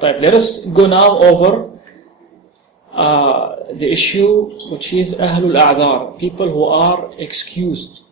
طيب, let us go now over the issue which is Ahlul A'dhar, people who are excused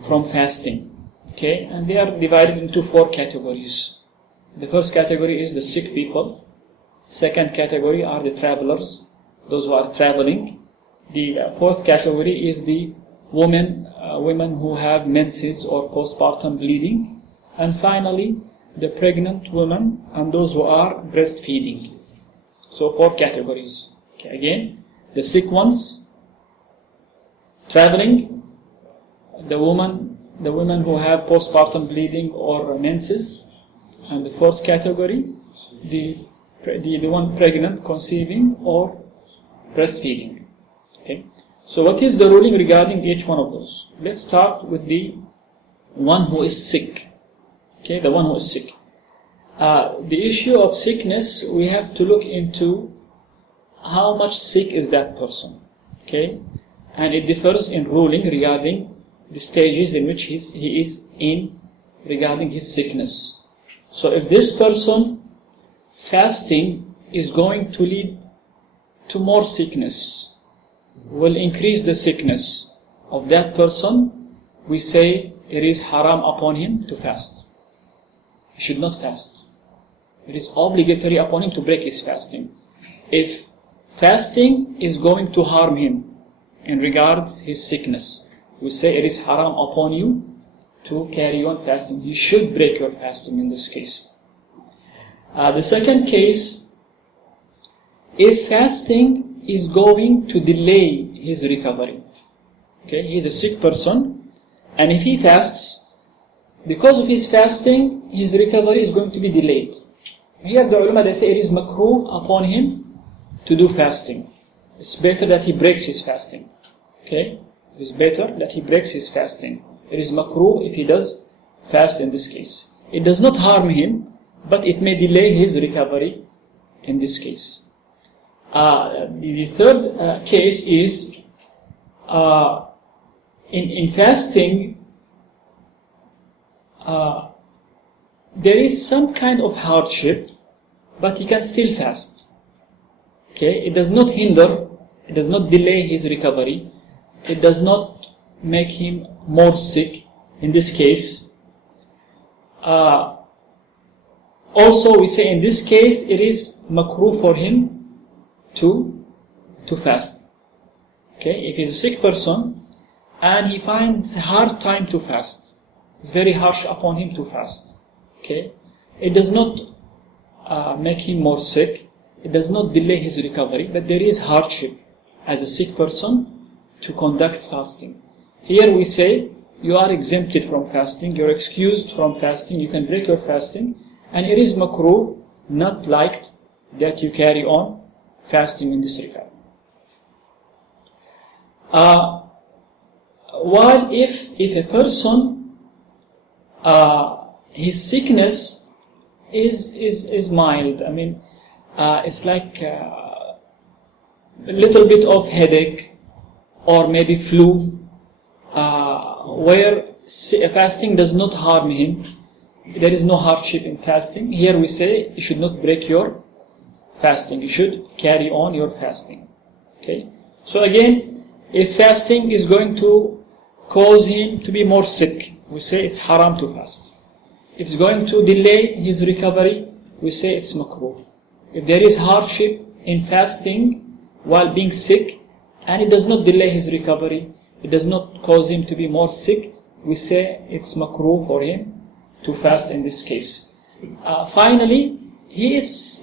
from fasting. Okay, and they are divided into 4 categories. The first category is the sick people. Second category are the travelers, those who are traveling. The fourth category is the women who have menses or postpartum bleeding. And finally, the pregnant women and those who are breastfeeding. So 4 categories. Okay, again, the sick ones, traveling, the women who have postpartum bleeding or menses, and the fourth category, the one pregnant, conceiving, or breastfeeding. Okay. So what is the ruling regarding each one of those? Let's start with the one who is sick. Okay, the one who is sick. The issue of sickness, we have to look into how much sick is that person. Okay, and it differs in ruling regarding the stages in which he is in regarding his sickness. So if this person fasting is going to lead to more sickness, will increase the sickness of that person, we say it is haram upon him to fast. He should not fast. It is obligatory upon him to break his fasting. If fasting is going to harm him in regards his sickness, we say it is haram upon you to carry on fasting. You should break your fasting in this case. The second case, if fasting is going to delay his recovery. Okay, he is a sick person, and if he fasts, because of his fasting, his recovery is going to be delayed. Here the ulama, they say it is makruh upon him to do fasting. It's better that he breaks his fasting. Okay, it is better that he breaks his fasting. It is makruh if he does fast in this case. It does not harm him, but it may delay his recovery in this case. The third case is in fasting, there is some kind of hardship, but he can still fast. Okay, it does not hinder, it does not delay his recovery, it does not make him more sick in this case. Also, we say in this case it is makruh for him to fast. Okay, if he's a sick person and he finds hard time to fast, it's very harsh upon him to fast. Okay, it does not make him more sick, it does not delay his recovery, but there is hardship as a sick person to conduct fasting. Here we say you are exempted from fasting, you're excused from fasting, you can break your fasting, and it is makruh, not liked, that you carry on fasting in this regard. While if a person, his sickness is mild, I mean, it's like a little bit of headache or maybe flu, where fasting does not harm him, there is no hardship in fasting. Here we say you should not break your fasting, you should carry on your fasting. Okay. So again, if fasting is going to cause him to be more sick, we say it's haram to fast. If it's going to delay his recovery, we say it's makruh. If there is hardship in fasting while being sick, and it does not delay his recovery, it does not cause him to be more sick, we say it's makruh for him to fast in this case. Finally, he is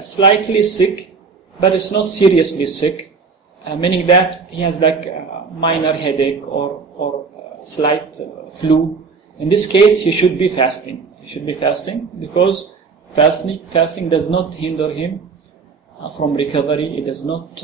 slightly sick, but it's not seriously sick, meaning that he has like a minor headache or slight flu. In this case, he should be fasting. He should be fasting because fasting does not hinder him from recovery. It does not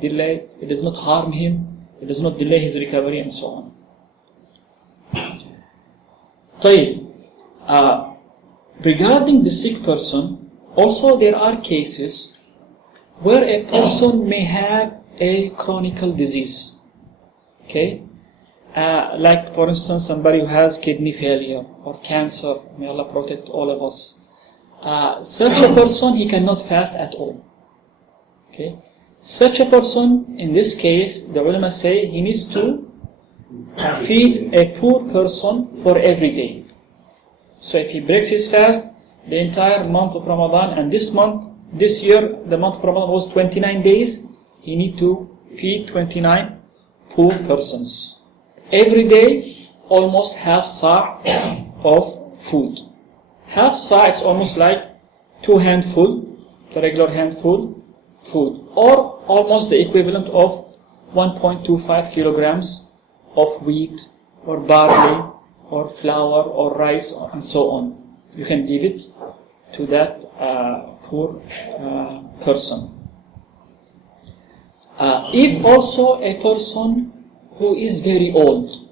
delay. It does not harm him. It does not delay his recovery, and so on. Regarding the sick person, also there are cases where a person may have a chronic disease. Okay, like for instance somebody who has kidney failure or cancer. May Allah protect all of us. such a person, he cannot fast at all. Okay, such a person, in this case, the ulama say he needs to feed a poor person for every day. So if he breaks his fast the entire month of Ramadan, and this year, the month of Ramadan was 29 days, he need to feed 29 poor persons. Every day, almost half sa' of food. Half sa' is almost like 2 handful, the regular handful food, or almost the equivalent of 1.25 kilograms of wheat or barley or flour or rice and so on. You can give it to that poor person. If also a person who is very old,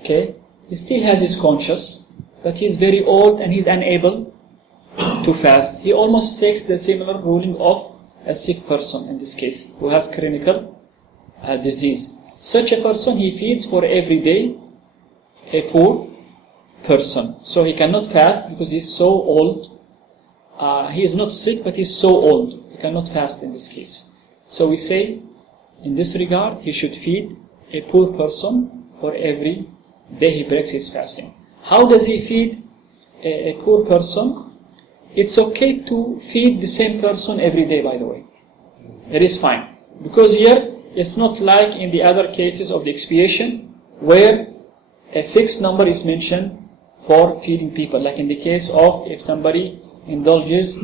okay, he still has his conscience, but he's very old and he's unable to fast, he almost takes the similar ruling of a sick person in this case, who has chronic disease. Such a person, he feeds for every day a poor person. So he cannot fast because he's so old. He is not sick, but he's so old. He cannot fast in this case. So we say, in this regard, he should feed a poor person for every day he breaks his fasting. How does he feed a poor person? It's okay to feed the same person every day, by the way. It is fine. Because here, it's not like in the other cases of the expiation, where a fixed number is mentioned for feeding people. Like in the case of if somebody indulges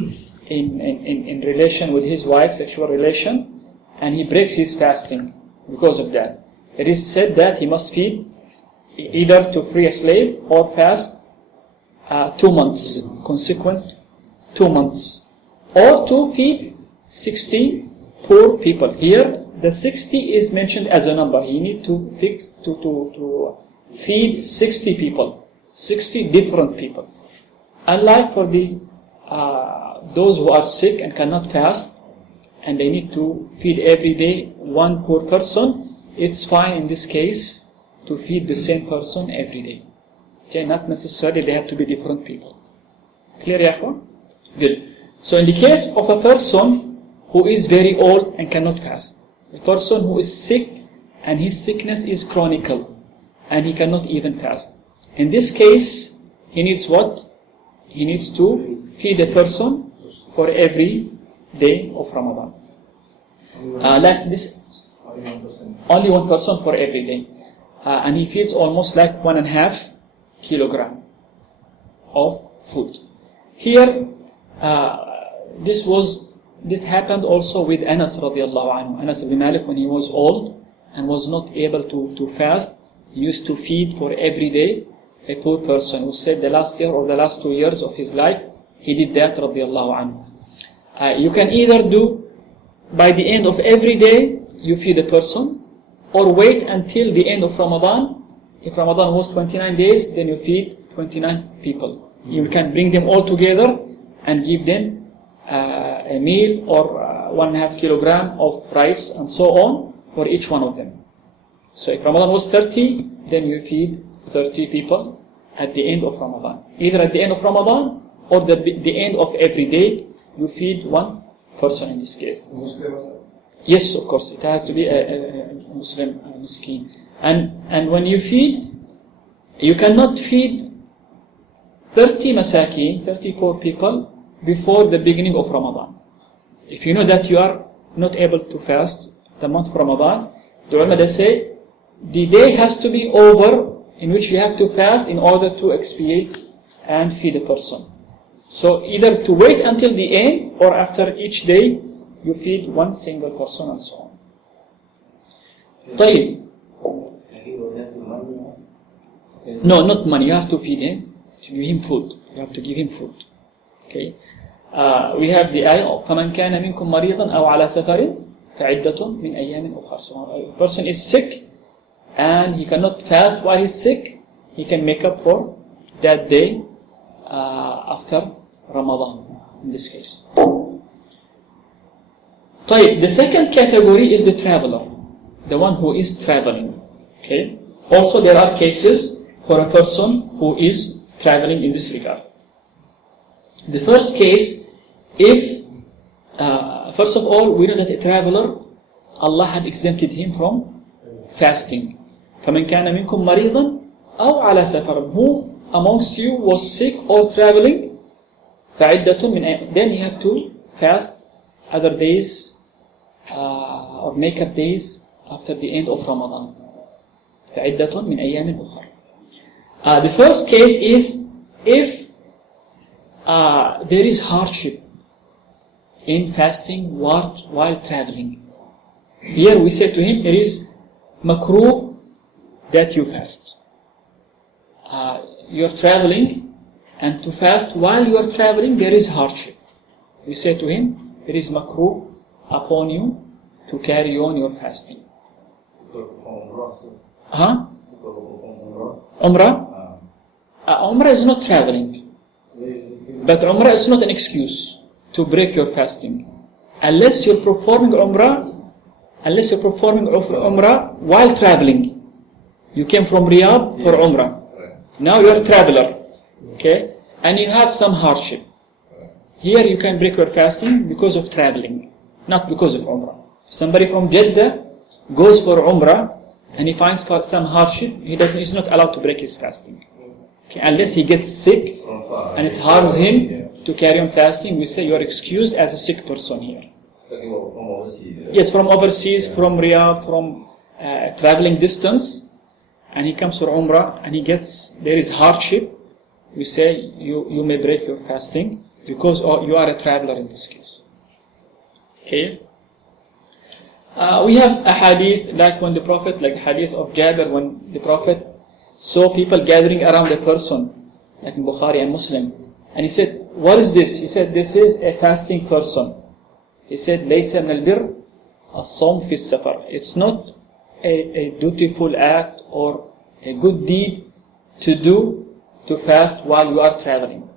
in relation with his wife, sexual relation, and he breaks his fasting because of that. It is said that he must feed either to free a slave or fast 2 months, consequent 2 months, or to feed 60 poor people. Here, the 60 is mentioned as a number. He need to feed 60 people, 60 different people. Unlike for the those who are sick and cannot fast, and they need to feed every day one poor person, it's fine in this case to feed the same person every day. Okay, not necessarily they have to be different people. Clear, Yahweh? Good. So in the case of a person who is very old and cannot fast, a person who is sick and his sickness is chronic and he cannot even fast, in this case he needs what? He needs to feed a person for every day of Ramadan. Like this, only one person for every day, and he feeds almost like 1.5 kilogram of food. Here, this happened also with Anas radiallahu anhu. Anas ibn Malik, when he was old and was not able to fast, he used to feed for every day a poor person, who said the last year or the last 2 years of his life, he did that radiallahu anhu. You can either do by the end of every day you feed a person, or wait until the end of Ramadan. If Ramadan was 29 days, then you feed 29 people. You can bring them all together and give them a meal or 1.5 kilogram of rice and so on for each one of them. So if Ramadan was 30, then you feed 30 people at the end of Ramadan. Either at the end of Ramadan or the end of every day, you feed one person in this case. Yes, of course, it has to be a Muslim miskin. And when you feed, you cannot feed 30 masakin, 30 poor people, before the beginning of Ramadan. If you know that you are not able to fast the month of Ramadan, the ulama say the day has to be over in which you have to fast in order to expiate and feed a person. So either to wait until the end, or after each day you feed one single person and so on. طيب. No, not money. You have to feed him, to give him food. You have to give him food. Okay. We have the ayah of فَمَنْ كَانَ مِنْكُمْ مَرِيضًا أَوْ عَلَى سَفَرٍ فَعِدَّةٌ مِنْ أَيَّامٍ أُخَرَ. So a person is sick and he cannot fast while he's sick, he can make up for that day after Ramadan, in this case. طيب, the second category is the traveler, the one who is traveling. Okay. Also, there are cases for a person who is traveling in this regard. The first case, if first of all, we know that a traveler, Allah had exempted him from fasting. فَمَنْ كَانَ مِنْكُمْ مَرِيضًا أَوْ عَلَى سَفَرٍ, who amongst you was sick or traveling, فَعِدَّةٌ مِنْ, then you have to fast other days or make up days after the end of Ramadan. فَعِدَّةٌ مِنْ أَيَّامٍ أُخَرٍ. The first case is if there is hardship in fasting while traveling. Here we say to him, it is makruh that you fast. You are traveling, and to fast while you are traveling there is hardship. We say to him, it is makruh upon you to carry on your fasting. Umrah? Umrah is not traveling, but Umrah is not an excuse to break your fasting, unless you're performing Umrah while traveling. You came from Riyadh for Umrah. Now you are a traveler, okay, and you have some hardship. Here you can break your fasting because of traveling, not because of Umrah. Somebody from Jeddah goes for Umrah and he finds some hardship, he's not allowed to break his fasting. Okay, unless he gets sick and it harms him to carry on fasting, we say you are excused as a sick person here. Yes, from overseas, from Riyadh, from traveling distance, and he comes for Umrah and there is hardship, we say you may break your fasting because you are a traveler in this case. Okay. We have a hadith like when the Prophet, like hadith of Jabir, when the Prophet saw people gathering around a person, like in Bukhari and Muslim, and he said, what is this? He said, this is a fasting person. He said, لَيْسَ مِنَ الْبِرِّ الصَّوْمُ فِي السَّفَرِ. It's not a dutiful act or a good deed to fast while you are traveling.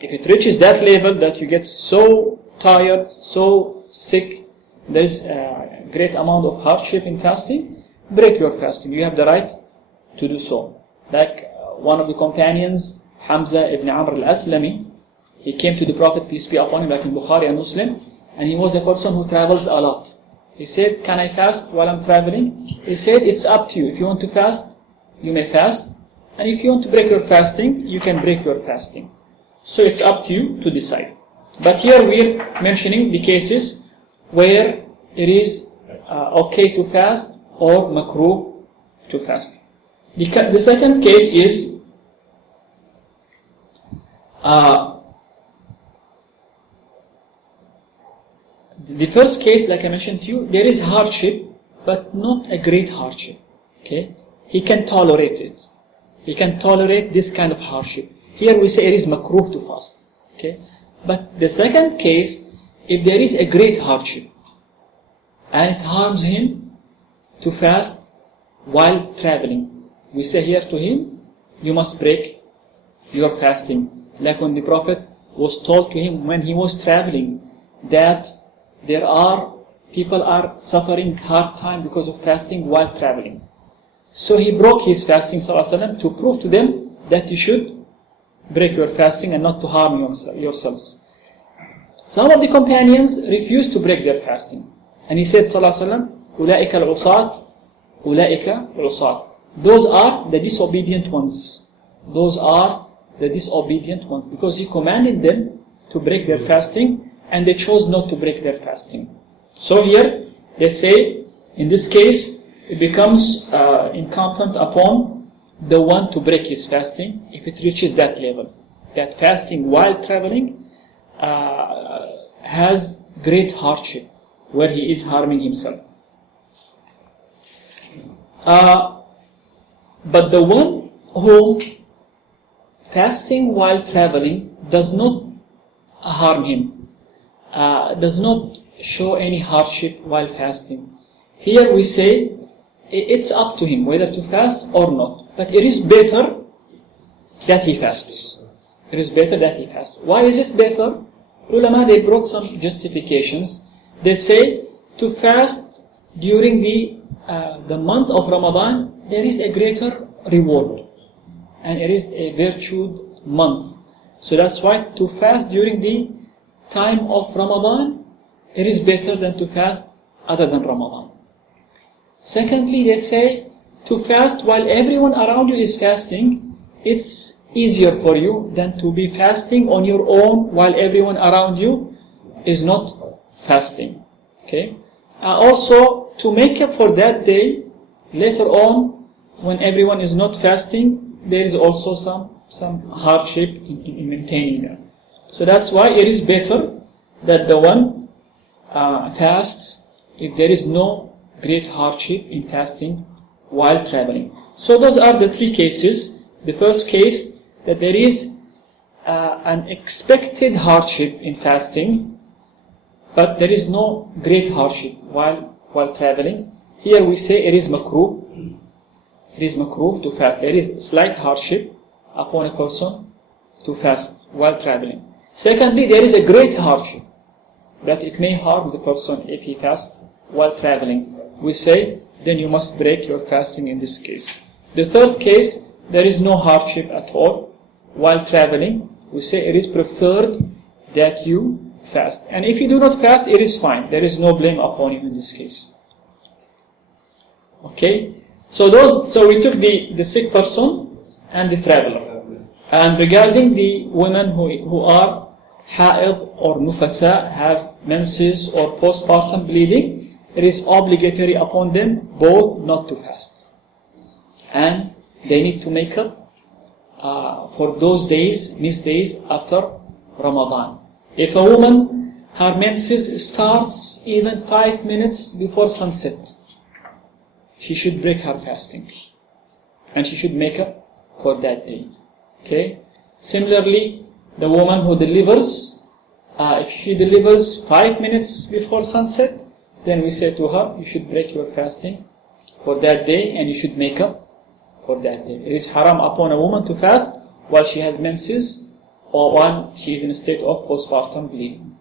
If it reaches that level that you get so tired, so sick, there is a great amount of hardship in fasting, break your fasting. You have the right to do so. Like one of the companions, Hamza ibn Amr al-Aslami, he came to the Prophet, peace be upon him, like in Bukhari and Muslim, and he was a person who travels a lot. He said, can I fast while I'm traveling? He said, it's up to you. If you want to fast, you may fast. And if you want to break your fasting, you can break your fasting. So it's up to you to decide. But here we're mentioning the cases where it is okay to fast or makruh to fast. The second case is the first case, like I mentioned to you, there is hardship, but not a great hardship. Okay, he can tolerate it. He can tolerate this kind of hardship. Here we say it is makruh to fast. Okay, but the second case, if there is a great hardship and it harms him to fast while traveling, we say here to him, you must break your fasting. Like when the Prophet was told to him when he was traveling that people are suffering hard time because of fasting while traveling. So he broke his fasting, ﷺ, to prove to them that you should break your fasting and not to harm yourselves. Some of the companions refused to break their fasting. And he said, ﷺ, أُولَئِكَ الْعُصَاةِ أُولَئِكَ الْعُصَاةِ. Those are the disobedient ones. Those are the disobedient ones. Because he commanded them to break their fasting, and they chose not to break their fasting. So here, they say, in this case, it becomes incumbent upon the one to break his fasting, if it reaches that level. That fasting while traveling has great hardship, where he is harming himself. But the one who fasting while traveling does not harm him, does not show any hardship while fasting. Here we say it's up to him whether to fast or not. But it is better that he fasts. It is better that he fasts. Why is it better? Ulama, they brought some justifications. They say to fast during the month of Ramadan, there is a greater reward. And it is a virtued month. So that's why to fast during the time of Ramadan, it is better than to fast other than Ramadan. Secondly, they say to fast while everyone around you is fasting, it's easier for you than to be fasting on your own while everyone around you is not fasting. Okay. Also, to make up for that day, later on, when everyone is not fasting, there is also some hardship in maintaining that. So that's why it is better that the one fasts if there is no great hardship in fasting while traveling. So those are the three cases. The first case, that there is an expected hardship in fasting, but there is no great hardship while traveling. Here we say it is makruh. It is makruh to fast. There is slight hardship upon a person to fast while traveling. Secondly, there is a great hardship that it may harm the person if he fasts while traveling. We say, then you must break your fasting in this case. The third case, there is no hardship at all while traveling. We say it is preferred that you fast. And if you do not fast, it is fine. There is no blame upon you in this case. Okay? So we took the sick person and the traveler. And regarding the women who are ha'id or nufasa, have menses or postpartum bleeding, it is obligatory upon them both not to fast. And they need to make up for those days, missed days after Ramadan. If a woman, her menses starts even 5 minutes before sunset, she should break her fasting. And she should make up for that day. Okay? Similarly, the woman who delivers, if she delivers 5 minutes before sunset, then we say to her, you should break your fasting for that day and you should make up for that day. It is haram upon a woman to fast while she has menses or while she is in a state of postpartum bleeding.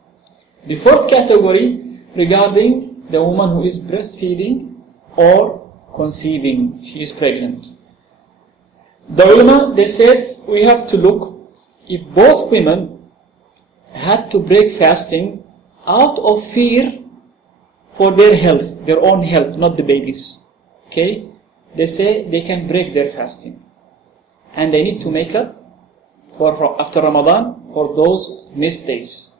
The fourth category, regarding the woman who is breastfeeding or conceiving, she is pregnant. The ulama, they said, we have to look if both women had to break fasting out of fear for their health, their own health, not the baby's. Okay? They say they can break their fasting. And they need to make up for after Ramadan for those missed days.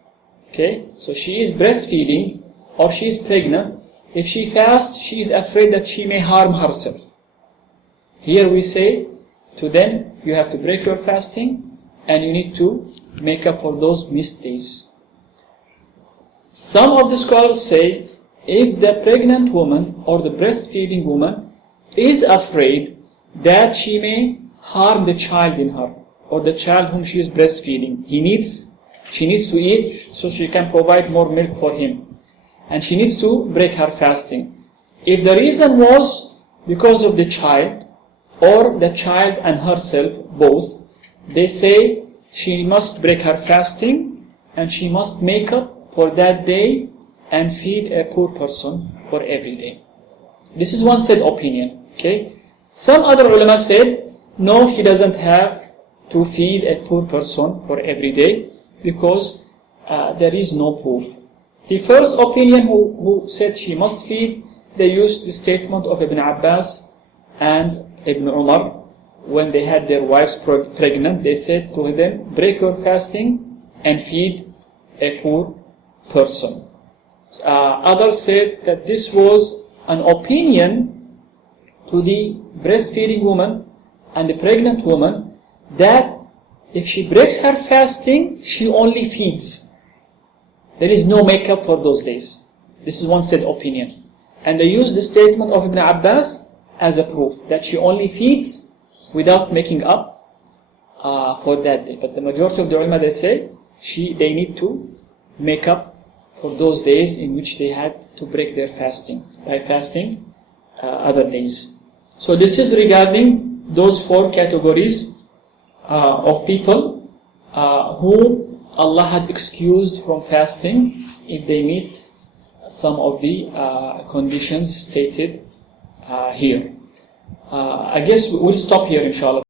Okay? So she is breastfeeding or she is pregnant. If she fasts, she is afraid that she may harm herself. Here we say to them, you have to break your fasting and you need to make up for those missed days. Some of the scholars say, if the pregnant woman or the breastfeeding woman is afraid that she may harm the child in her or the child whom she is breastfeeding, she needs to eat so she can provide more milk for him, and she needs to break her fasting. If the reason was because of the child or the child and herself both, they say she must break her fasting and she must make up for that day and feed a poor person for every day. This is one said opinion. Okay. Some other ulama said, no, she doesn't have to feed a poor person for every day because there is no proof. The first opinion who said she must feed, they used the statement of Ibn Abbas and Ibn Umar when they had their wives pregnant. They said to them, break your fasting and feed a poor person. Others said that this was an opinion to the breastfeeding woman and the pregnant woman that if she breaks her fasting, she only feeds. There is no makeup for those days. This is one said opinion. And they used the statement of Ibn Abbas as a proof that she only feeds without making up for that day. But the majority of the ulama, they say they need to make up for those days in which they had to break their fasting by fasting other days. So this is regarding those four categories of people who Allah had excused from fasting if they meet some of the conditions stated here. I guess we'll stop here, inshallah.